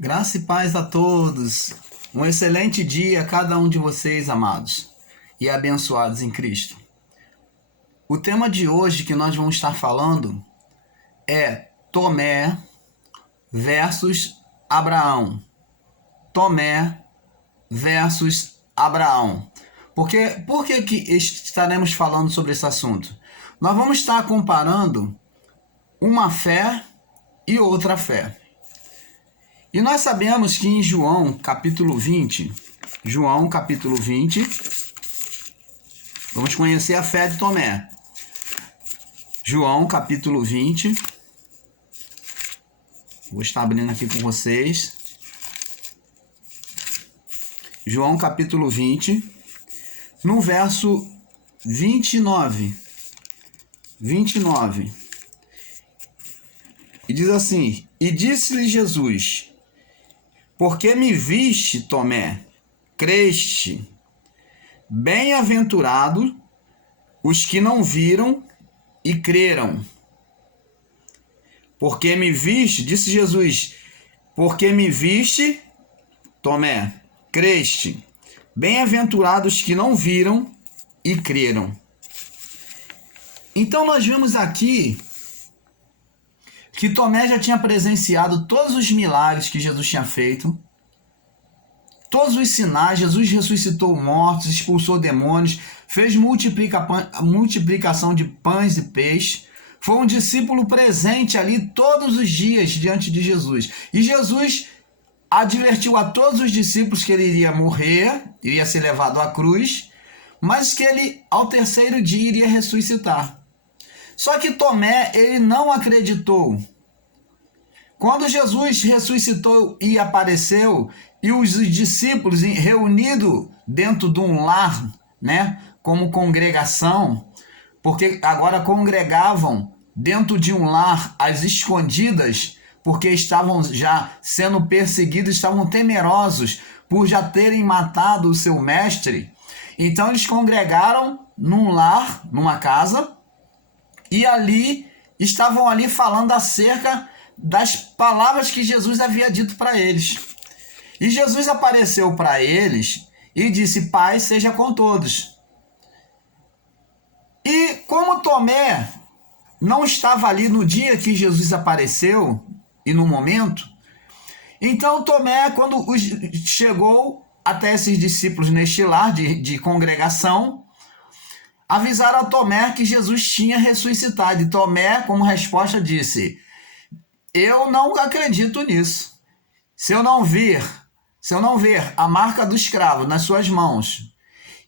Graça e paz a todos. Um excelente dia a cada um de vocês, amados e abençoados em Cristo. O tema de hoje que nós vamos estar falando é Tomé versus Abraão. Tomé versus Abraão. Por que estaremos falando sobre esse assunto? Nós vamos estar comparando uma fé e outra fé. E nós sabemos que em João capítulo 20, vamos conhecer a fé de Tomé. João capítulo 20, vou estar abrindo aqui com vocês. João capítulo 20, no verso 29. E diz assim: E disse-lhe Jesus: Porque me viste, Tomé, creste. Bem-aventurado os que não viram e creram. Porque me viste, disse Jesus, porque me viste, Tomé, creste. Bem-aventurados os que não viram e creram. Então nós vimos aqui que Tomé já tinha presenciado todos os milagres que Jesus tinha feito, todos os sinais. Jesus ressuscitou mortos, expulsou demônios, fez multiplicação de pães e peixes. Foi um discípulo presente ali todos os dias diante de Jesus. E Jesus advertiu a todos os discípulos que ele iria morrer, iria ser levado à cruz, mas que ele ao terceiro dia iria ressuscitar. Só que Tomé, ele não acreditou. Quando Jesus ressuscitou e apareceu, e os discípulos reunidos dentro de um lar, né, como congregação, porque agora congregavam dentro de um lar às escondidas, porque estavam já sendo perseguidos, estavam temerosos por já terem matado o seu mestre. Então eles congregaram num lar, numa casa, e estavam ali falando acerca das palavras que Jesus havia dito para eles. E Jesus apareceu para eles e disse: Pai seja com todos. E como Tomé não estava ali no dia que Jesus apareceu e no momento, então Tomé, quando chegou até esses discípulos neste lar de congregação, avisaram a Tomé que Jesus tinha ressuscitado. E Tomé, como resposta, disse: Eu não acredito nisso. Se eu não ver a marca do escravo nas suas mãos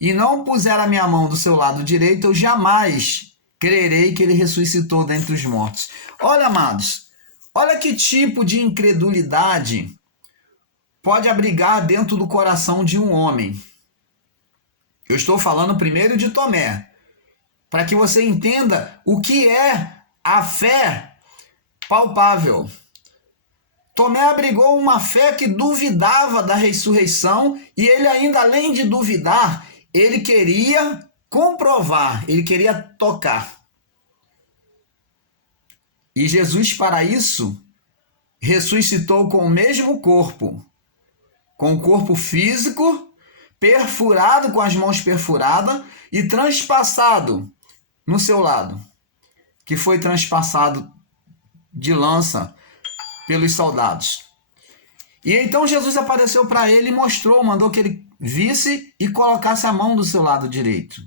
e não puser a minha mão do seu lado direito, eu jamais crerei que ele ressuscitou dentre os mortos. Olha, amados, olha que tipo de incredulidade pode abrigar dentro do coração de um homem. Eu estou falando primeiro de Tomé, para que você entenda o que é a fé palpável. Tomé abrigou uma fé que duvidava da ressurreição, e ele ainda, além de duvidar, ele queria comprovar, ele queria tocar. E Jesus, para isso, ressuscitou com o mesmo corpo, com o corpo físico, perfurado, com as mãos perfuradas e transpassado no seu lado, que foi transpassado de lança pelos soldados. E então Jesus apareceu para ele e mostrou, mandou que ele visse e colocasse a mão do seu lado direito.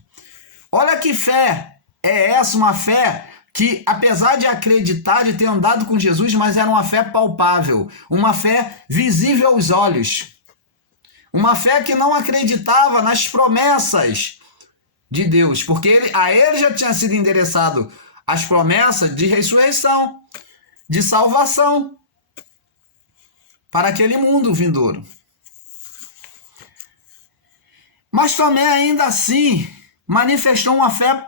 Olha que fé é essa, uma fé que, apesar de acreditar, de ter andado com Jesus, mas era uma fé palpável, uma fé visível aos olhos. Uma fé que não acreditava nas promessas de Deus, porque a ele já tinha sido endereçado as promessas de ressurreição, de salvação para aquele mundo vindouro. Mas Tomé ainda assim manifestou uma fé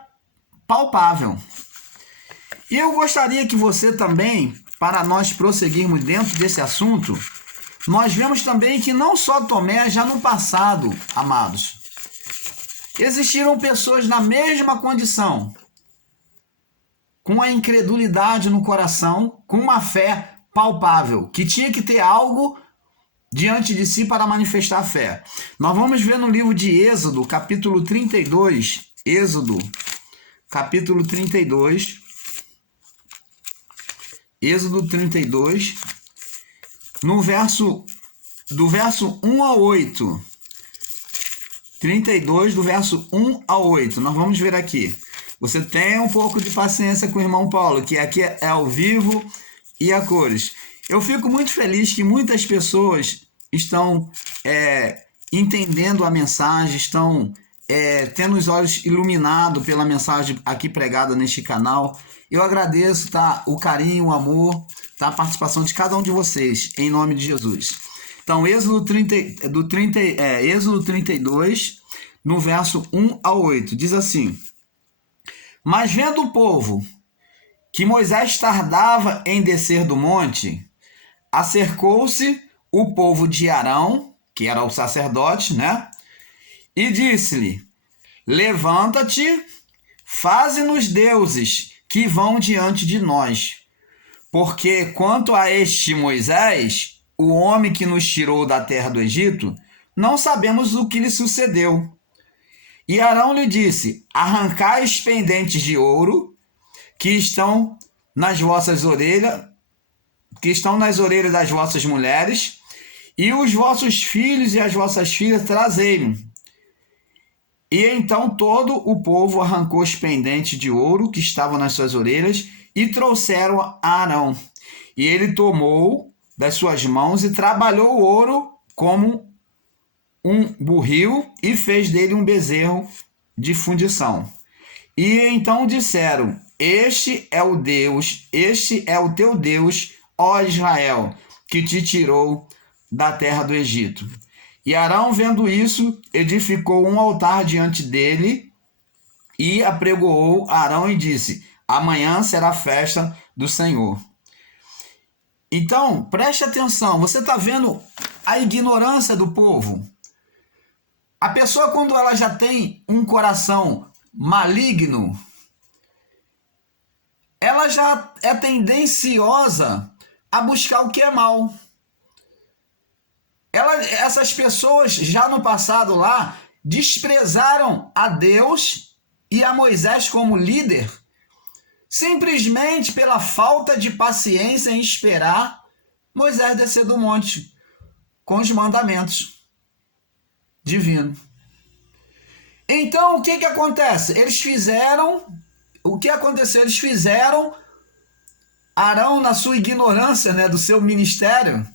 palpável. E eu gostaria que você também, para nós prosseguirmos dentro desse assunto, nós vemos também que não só Tomé, já no passado, amados, existiram pessoas na mesma condição, com a incredulidade no coração, com uma fé palpável, que tinha que ter algo diante de si para manifestar a fé. Nós vamos ver no livro de Êxodo, capítulo 32, Êxodo, capítulo 32, Êxodo 32, no do verso 1 ao 8. 32, do verso 1 ao 8. Nós vamos ver aqui. Você tem um pouco de paciência com o irmão Paulo, que aqui é ao vivo e a cores. Eu fico muito feliz que muitas pessoas estão entendendo a mensagem, estão tendo os olhos iluminados pela mensagem aqui pregada neste canal. Eu agradeço, tá, o carinho, o amor, tá, a participação de cada um de vocês, em nome de Jesus. Então, Êxodo 32, no verso 1 ao 8, diz assim: Mas vendo o povo que Moisés tardava em descer do monte, acercou-se o povo de Arão, que era o sacerdote, né? E disse-lhe: Levanta-te, faze-nos deuses que vão diante de nós. Porque quanto a este Moisés, o homem que nos tirou da terra do Egito, não sabemos o que lhe sucedeu. E Arão lhe disse: Arrancai os pendentes de ouro que estão nas vossas orelhas, das vossas mulheres, e os vossos filhos e as vossas filhas trazei-me. E então todo o povo arrancou os pendentes de ouro que estavam nas suas orelhas e trouxeram a Arão. E ele tomou das suas mãos e trabalhou o ouro como um burril e fez dele um bezerro de fundição. E então disseram: Este é o Deus, este é o teu Deus, ó Israel, que te tirou da terra do Egito. E Arão, vendo isso, edificou um altar diante dele e apregoou Arão e disse: Amanhã será a festa do Senhor. Então, preste atenção, você está vendo a ignorância do povo? A pessoa, quando ela já tem um coração maligno, ela já é tendenciosa a buscar o que é mal. Essas pessoas, já no passado lá, desprezaram a Deus e a Moisés como líder, simplesmente pela falta de paciência em esperar Moisés descer do monte com os mandamentos divinos. Então, o que acontece? O que aconteceu? Eles fizeram, Arão, na sua ignorância, né, do seu ministério,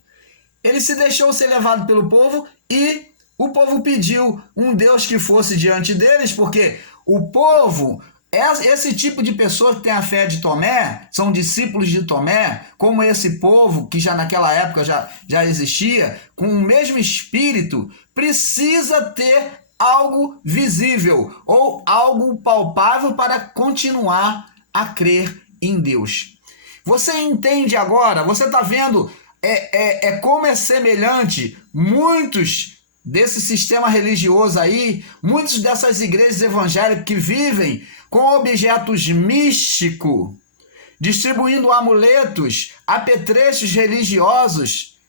ele se deixou ser levado pelo povo e o povo pediu um Deus que fosse diante deles, porque o povo, esse tipo de pessoa que tem a fé de Tomé, são discípulos de Tomé, como esse povo que já naquela época já existia, com o mesmo espírito, precisa ter algo visível ou algo palpável para continuar a crer em Deus. Você entende agora? Você está vendo como é semelhante muitos desse sistema religioso aí, muitas dessas igrejas evangélicas que vivem com objetos místicos, distribuindo amuletos, apetrechos religiosos.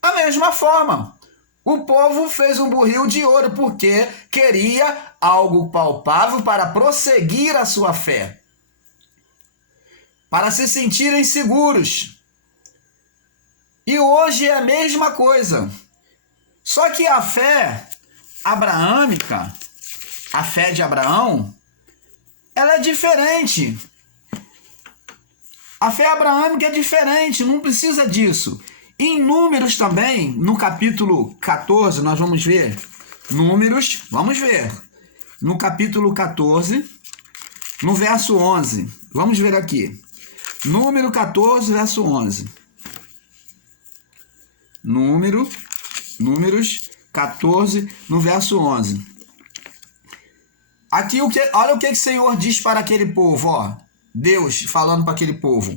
Da mesma forma, o povo fez um burril de ouro porque queria algo palpável para prosseguir a sua fé, para se sentirem seguros. E hoje é a mesma coisa. Só que a fé abraâmica, a fé de Abraão, ela é diferente. A fé abraâmica é diferente, não precisa disso. Em Números também, no capítulo 14, nós vamos ver. Números, vamos ver. No capítulo 14, no verso 11. Vamos ver aqui. Número 14, verso 11. Números 14, no verso 11. Aqui, olha o que o Senhor diz para aquele povo, ó. Deus falando para aquele povo.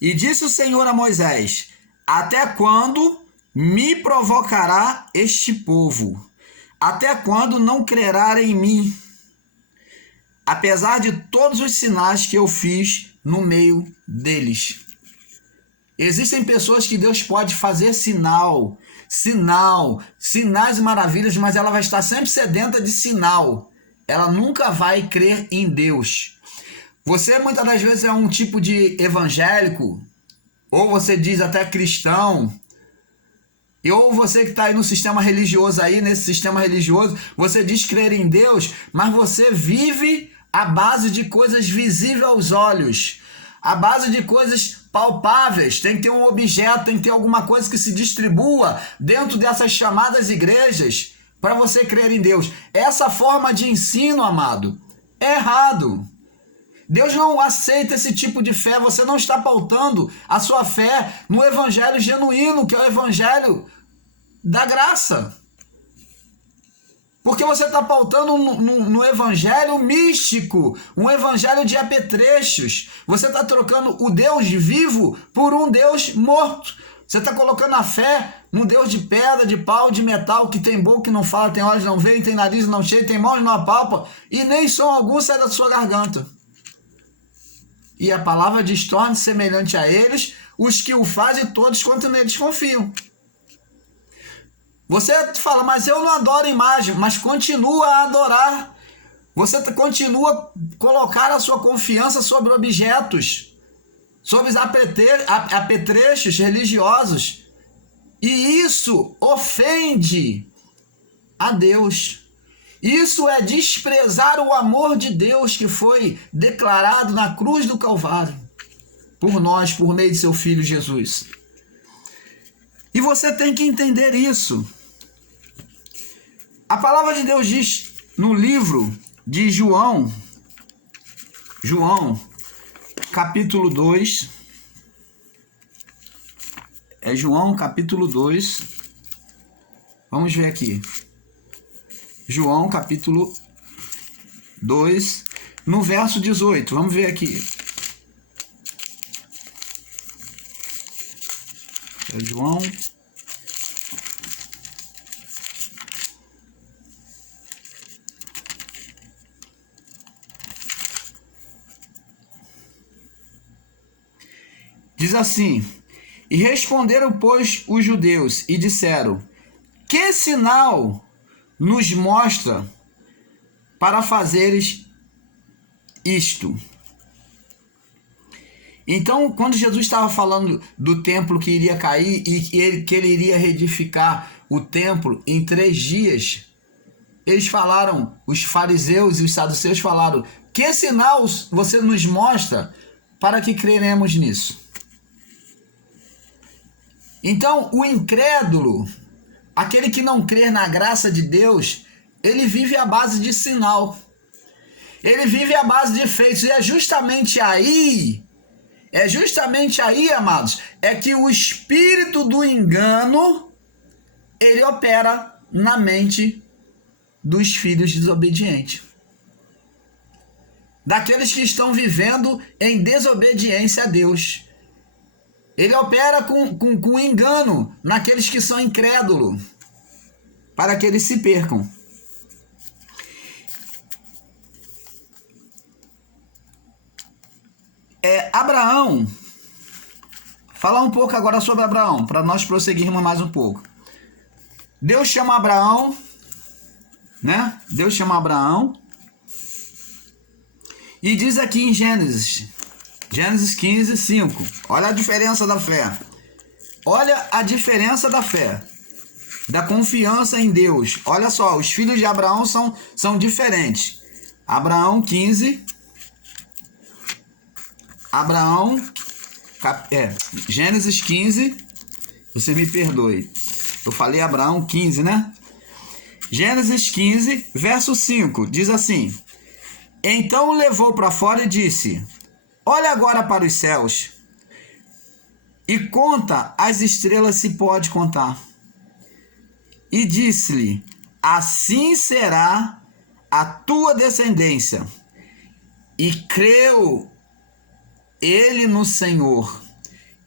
E disse o Senhor a Moisés: Até quando me provocará este povo? Até quando não crerá em mim? Apesar de todos os sinais que eu fiz no meio deles. Existem pessoas que Deus pode fazer sinais e maravilhas, mas ela vai estar sempre sedenta de sinal. Ela nunca vai crer em Deus. Você muitas das vezes é um tipo de evangélico, ou você diz até cristão, ou você que está aí no sistema religioso aí, nesse sistema religioso, você diz crer em Deus, mas você vive à base de coisas visíveis aos olhos, à base de coisas palpáveis. Tem que ter um objeto, tem que ter alguma coisa que se distribua dentro dessas chamadas igrejas para você crer em Deus. Essa forma de ensino, amado, é errado. Deus não aceita esse tipo de fé. Você não está pautando a sua fé no evangelho genuíno, que é o evangelho da graça. Porque você está pautando no evangelho místico, um evangelho de apetrechos. Você está trocando o Deus vivo por um Deus morto. Você está colocando a fé num Deus de pedra, de pau, de metal, que tem boca que não fala, tem olhos não vê, tem nariz não cheira, tem mãos não apalpa, e nem som algum sai da sua garganta. E a palavra diz: torne semelhante a eles os que o fazem, todos quanto neles confiam. Você fala, mas eu não adoro imagem, mas continua a adorar. Você continua a colocar a sua confiança sobre objetos, sobre os apetrechos religiosos. E isso ofende a Deus. Isso é desprezar o amor de Deus que foi declarado na cruz do Calvário por nós, por meio de seu Filho Jesus. E você tem que entender isso. A palavra de Deus diz no livro de João, capítulo 2, João capítulo 2, vamos ver aqui, João capítulo 2, no verso 18, vamos ver aqui, João diz assim: e responderam, pois, os judeus e disseram: que sinal nos mostra para fazeres isto? Então, quando Jesus estava falando do templo que iria cair e que ele iria reedificar o templo em 3 dias, eles falaram, os fariseus e os saduceus falaram: que sinal você nos mostra para que creremos nisso? Então, o incrédulo, aquele que não crê na graça de Deus, ele vive à base de sinal. Ele vive à base de feitos. E é justamente aí, amados, é que o espírito do engano, ele opera na mente dos filhos desobedientes. Daqueles que estão vivendo em desobediência a Deus. Ele opera com engano naqueles que são incrédulos, para que eles se percam. Abraão, falar um pouco agora sobre Abraão, para nós prosseguirmos mais um pouco. Deus chama Abraão, né? Deus chama Abraão e diz aqui em Gênesis 15, 5. Olha a diferença da fé. Olha a diferença da fé, da confiança em Deus. Olha só, os filhos de Abraão são diferentes. Abraão 15. Gênesis 15. Você me perdoe. Eu falei Abraão 15, né? Gênesis 15, verso 5. Diz assim: então o levou para fora e disse: olha agora para os céus e conta as estrelas se pode contar. E disse-lhe: assim será a tua descendência. E creu ele no Senhor,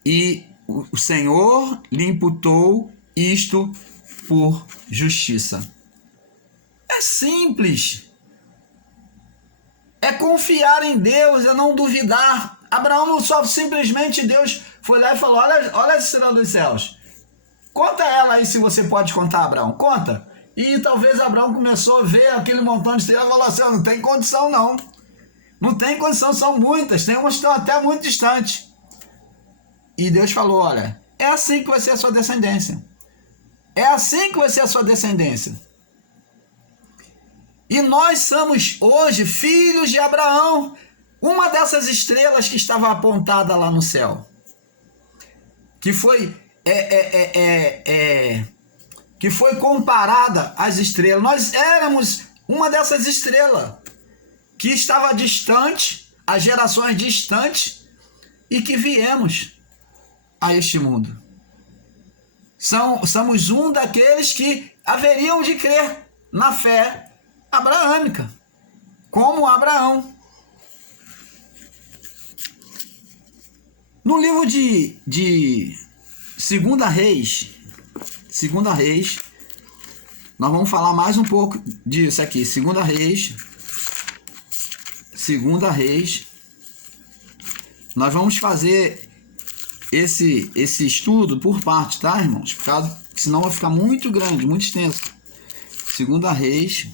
e o Senhor lhe imputou isto por justiça. É simples. É confiar em Deus, é não duvidar. Abraão não só simplesmente Deus foi lá e falou, olha a estrela dos céus. Conta ela aí se você pode contar, Abraão. Conta. E talvez Abraão começou a ver aquele montão de estrelas e falou assim, não tem condição não. Não tem condição, são muitas. Tem umas que estão até muito distantes. E Deus falou, olha, é assim que vai ser a sua descendência. É assim que vai ser a sua descendência. E nós somos hoje filhos de Abraão. Uma dessas estrelas que estava apontada lá no céu. Que foi que foi comparada às estrelas. Nós éramos uma dessas estrelas que estava distante, a gerações distantes, e que viemos a este mundo. Somos um daqueles que haveriam de crer na fé abraâmica, como Abraão. No livro de 2 Reis, nós vamos falar mais um pouco disso aqui. 2 Reis, nós vamos fazer esse estudo por parte, tá, irmãos? Por causa, senão vai ficar muito grande, muito extenso. 2 Reis,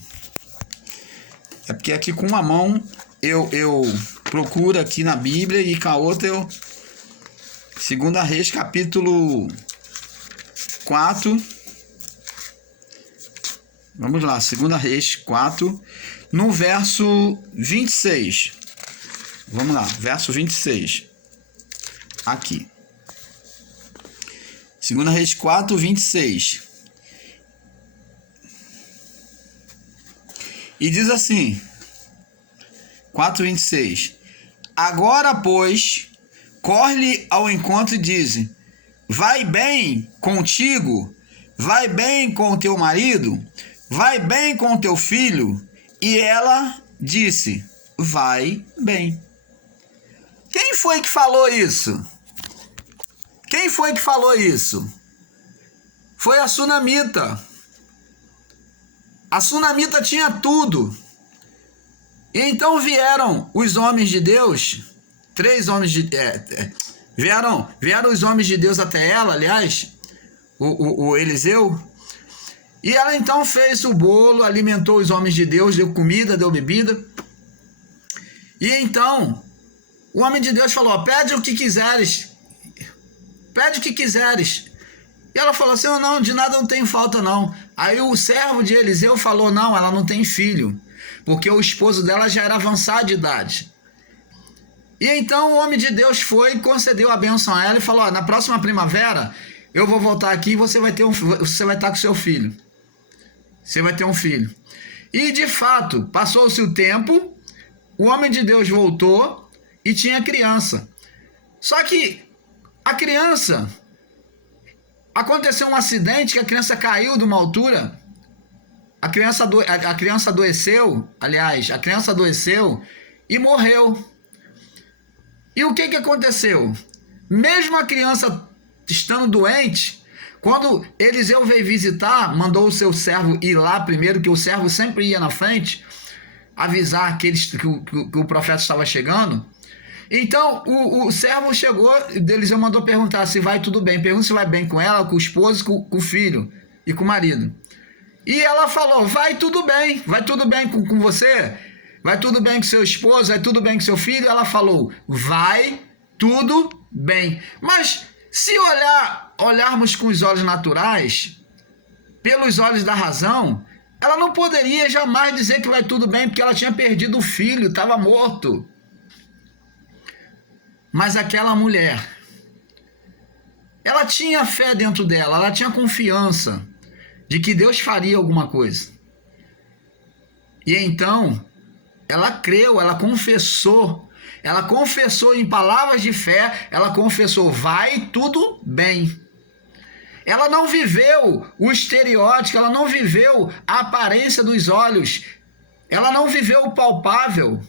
é porque aqui com uma mão eu procuro aqui na Bíblia e com a outra eu... 2 Reis, capítulo 4. Vamos lá, 2 Reis 4, no verso 26. Vamos lá, verso 26. Aqui. 2 Reis 4, 26. E diz assim, 4, 26. Agora, pois, corre-lhe ao encontro e diz, vai bem contigo, vai bem com teu marido, vai bem com teu filho. E ela disse, vai bem. Quem foi que falou isso? Quem foi que falou isso? Foi a sunamita. A sunamita tinha tudo. E então vieram os homens de Deus, 3 homens de... Vieram os homens de Deus até ela, aliás, o Eliseu, e ela então fez o bolo, alimentou os homens de Deus, deu comida, deu bebida, e então o homem de Deus falou, pede o que quiseres, e ela falou assim, não, de nada não tenho falta não. Aí o servo de Eliseu falou, não, ela não tem filho, porque o esposo dela já era avançado de idade. E então o homem de Deus foi e concedeu a bênção a ela e falou, na próxima primavera eu vou voltar aqui e você vai estar com seu filho. Você vai ter um filho. E de fato, passou-se o tempo, o homem de Deus voltou e tinha criança. Só que a criança, aconteceu um acidente que a criança caiu de uma altura, a criança adoeceu, e morreu. E o que aconteceu? Mesmo a criança estando doente, quando Eliseu veio visitar, mandou o seu servo ir lá primeiro, que o servo sempre ia na frente, avisar aqueles que o profeta estava chegando. Então o servo chegou, Eliseu mandou perguntar se vai tudo bem. Pergunta se vai bem com ela, com o esposo, com o filho e com o marido. E ela falou, vai tudo bem com você? Vai tudo bem com seu esposo? Vai tudo bem com seu filho? Ela falou, vai tudo bem. Mas se olharmos com os olhos naturais, pelos olhos da razão, ela não poderia jamais dizer que vai tudo bem, porque ela tinha perdido o filho, estava morto. Mas aquela mulher, ela tinha fé dentro dela, ela tinha confiança de que Deus faria alguma coisa. E então ela creu, ela confessou em palavras de fé, ela confessou, vai tudo bem. Ela não viveu o estereótipo, ela não viveu a aparência dos olhos, ela não viveu o palpável,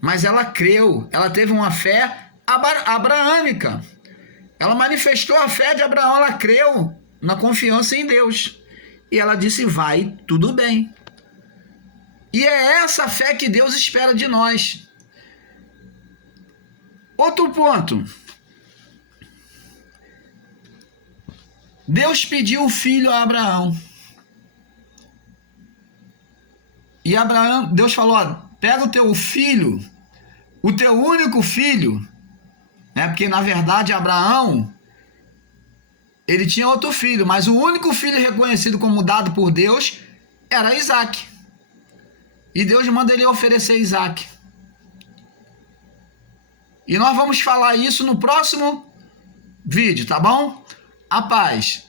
mas ela creu, ela teve uma fé abraâmica. Ela manifestou a fé de Abraão, ela creu na confiança em Deus. E ela disse, vai tudo bem. E é essa fé que Deus espera de nós. Outro ponto. Deus pediu o filho a Abraão. E Abraão, Deus falou, ó, pega o teu filho, o teu único filho, né? Porque na verdade Abraão, ele tinha outro filho, mas o único filho reconhecido como dado por Deus era Isaac. E Deus manda ele oferecer Isaac. E nós vamos falar isso no próximo vídeo, tá bom? A paz.